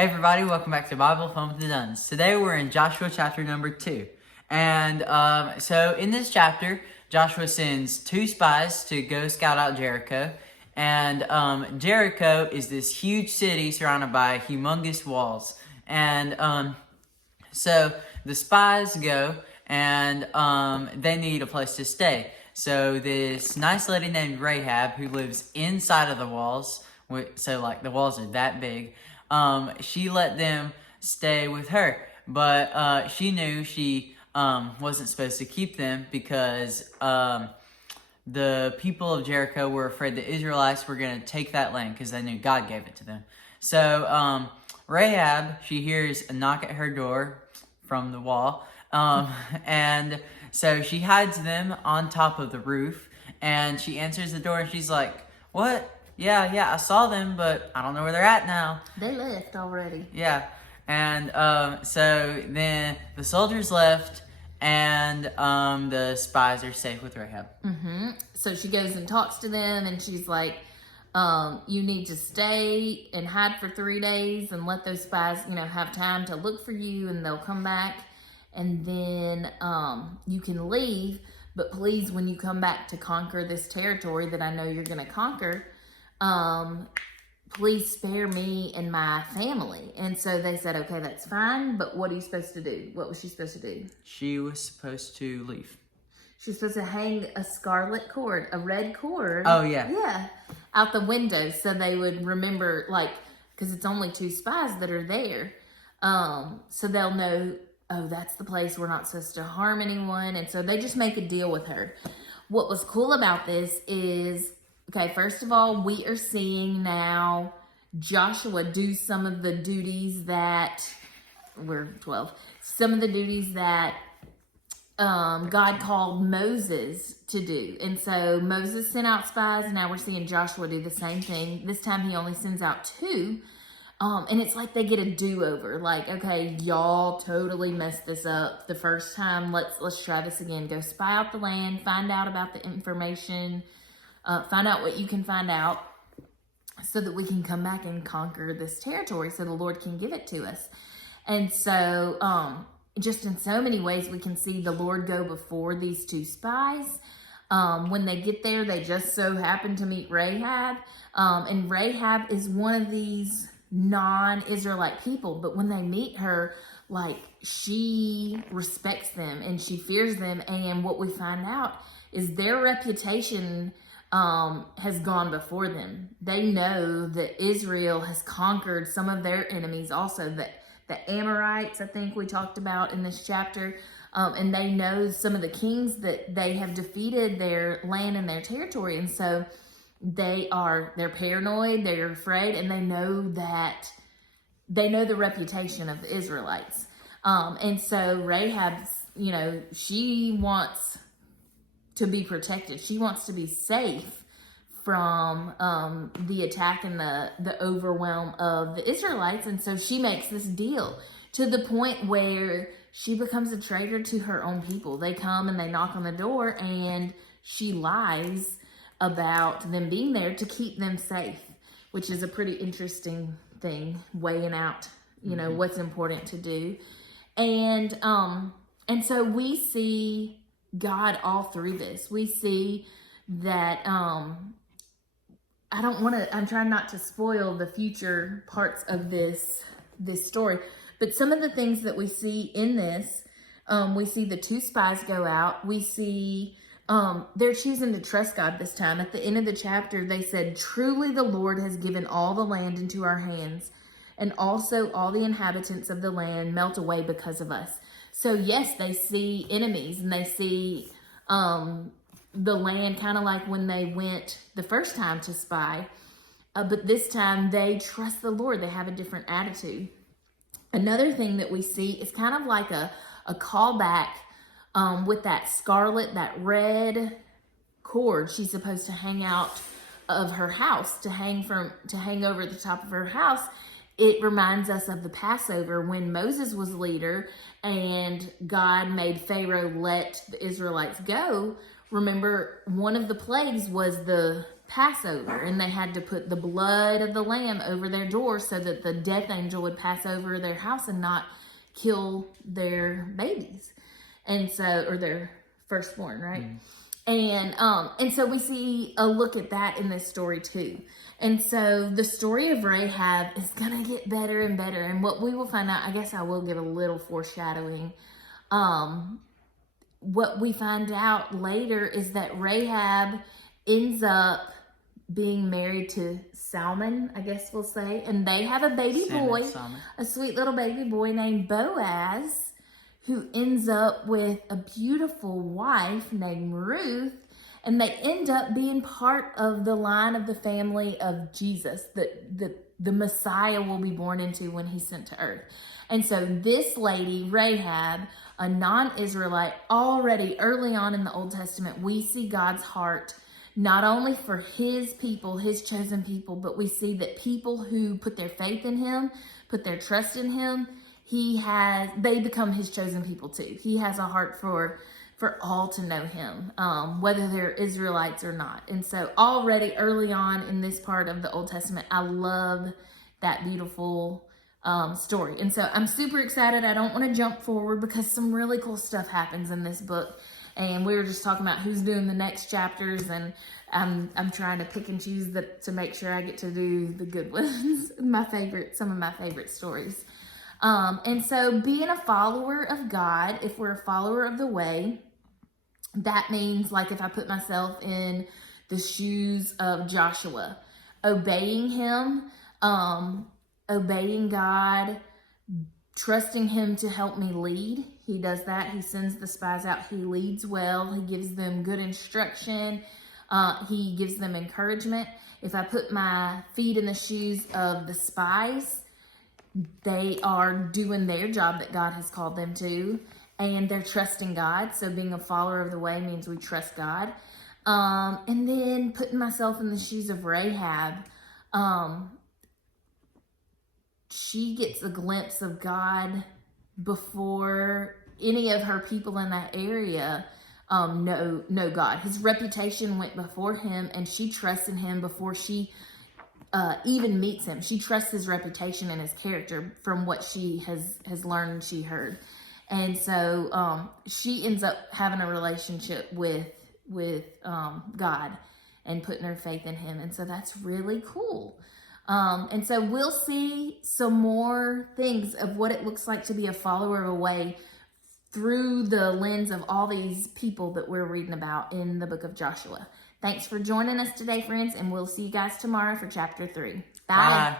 Hey everybody, welcome back to Bible Fun with the Duns. Today we're in Joshua chapter number 2. And so in this chapter, Joshua sends 2 spies to go scout out Jericho. And Jericho is this huge city surrounded by humongous walls. And so the spies go and they need a place to stay. So this nice lady named Rahab, who lives inside of the walls, so like the walls are that big, she let them stay with her, but she knew she wasn't supposed to keep them because the people of Jericho were afraid the Israelites were going to take that land because they knew God gave it to them. So Rahab, she hears a knock at her door from the wall, and so she hides them on top of the roof, and she answers the door and she's like, "What? Yeah, I saw them, but I don't know where they're at now." They left already. Yeah, and so then the soldiers left, and the spies are safe with Rahab. So she goes and talks to them, and she's like, you need to stay and hide for 3 days and let those spies, have time to look for you, and they'll come back, and then you can leave. But please, when you come back to conquer this territory that I know you're going to conquer, please spare me and my family. And so they said, okay, that's fine, but what are you supposed to do? What was she supposed to do? She was supposed to leave. She was supposed to hang a scarlet cord, a red cord. Oh, yeah. Yeah, out the window so they would remember, because it's only 2 spies that are there. So they'll know, oh, that's the place we're not supposed to harm anyone. And so they just make a deal with her. What was cool about this is, okay, first of all, we are seeing now Joshua do some of the duties that, we're 12, some of the duties that God called Moses to do. And so Moses sent out spies, and now we're seeing Joshua do the same thing. This time he only sends out 2. And it's like they get a do-over. Like, okay, y'all totally messed this up the first time. Let's try this again. Go spy out the land, find out about the information, find out what you can find out so that we can come back and conquer this territory so the Lord can give it to us. And so just in so many ways we can see the Lord go before these 2 spies. When they get there, they just so happen to meet Rahab. And Rahab is one of these non-Israelite people, but when they meet her, she respects them and she fears them. And what we find out is their reputation has gone before them. They know that Israel has conquered some of their enemies also, that the Amorites, I think we talked about in this chapter, and they know some of the kings that they have defeated their land and their territory. And so they're paranoid, they're afraid, and they know the reputation of the Israelites. And so Rahab's, she wants to be protected. She wants to be safe from the attack and the overwhelm of the Israelites. And so she makes this deal to the point where she becomes a traitor to her own people. They come and they knock on the door, and she lies about them being there to keep them safe, which is a pretty interesting thing, weighing out, what's important to do. And so we see God all through this. We see that, I'm trying not to spoil the future parts of this story, but some of the things that we see in this, we see the 2 spies go out. We see they're choosing to trust God this time. At the end of the chapter, they said, "Truly the Lord has given all the land into our hands, and also all the inhabitants of the land melt away because of us." So yes, they see enemies, and they see the land kind of like when they went the first time to spy. But this time they trust the Lord. They have a different attitude. Another thing that we see is kind of like a callback with that scarlet, that red cord she's supposed to hang out of her house, to hang over the top of her house. It reminds us of the Passover when Moses was leader and God made Pharaoh let the Israelites go. Remember, one of the plagues was the Passover, and they had to put the blood of the lamb over their door so that the death angel would pass over their house and not kill their babies, and so, or their firstborn, right? And so we see a look at that in this story too. And so the story of Rahab is gonna get better and better. And what we will find out, I guess I will give a little foreshadowing. What we find out later is that Rahab ends up being married to Salmon, I guess we'll say, and they have a baby boy, a sweet little baby boy named Boaz, who ends up with a beautiful wife named Ruth, and they end up being part of the line of the family of Jesus that the Messiah will be born into when he's sent to earth. And so this lady, Rahab, a non-Israelite, already early on in the Old Testament, we see God's heart not only for his people, his chosen people, but we see that people who put their faith in him, put their trust in him, they become his chosen people too. He has a heart for all to know him, whether they're Israelites or not. And so already early on in this part of the Old Testament, I love that beautiful story. And so I'm super excited. I don't want to jump forward because some really cool stuff happens in this book. And we were just talking about who's doing the next chapters, and I'm trying to pick and choose to make sure I get to do the good ones, some of my favorite stories. And so being a follower of God, if we're a follower of the way, that means, like, if I put myself in the shoes of Joshua, obeying him, obeying God, trusting him to help me lead. He does that. He sends the spies out. He leads well. He gives them good instruction. He gives them encouragement. If I put my feet in the shoes of the spies, they are doing their job that God has called them to, and they're trusting God. So being a follower of the way means we trust God. And then putting myself in the shoes of Rahab, she gets a glimpse of God before any of her people in that area know God. His reputation went before him, and she trusts in him before she even meets him. She trusts his reputation and his character from what she has learned and she heard. And so she ends up having a relationship with God and putting her faith in him. And so that's really cool. And so we'll see some more things of what it looks like to be a follower of a way through the lens of all these people that we're reading about in the book of Joshua. Thanks for joining us today, friends, and we'll see you guys tomorrow for chapter 3. Bye.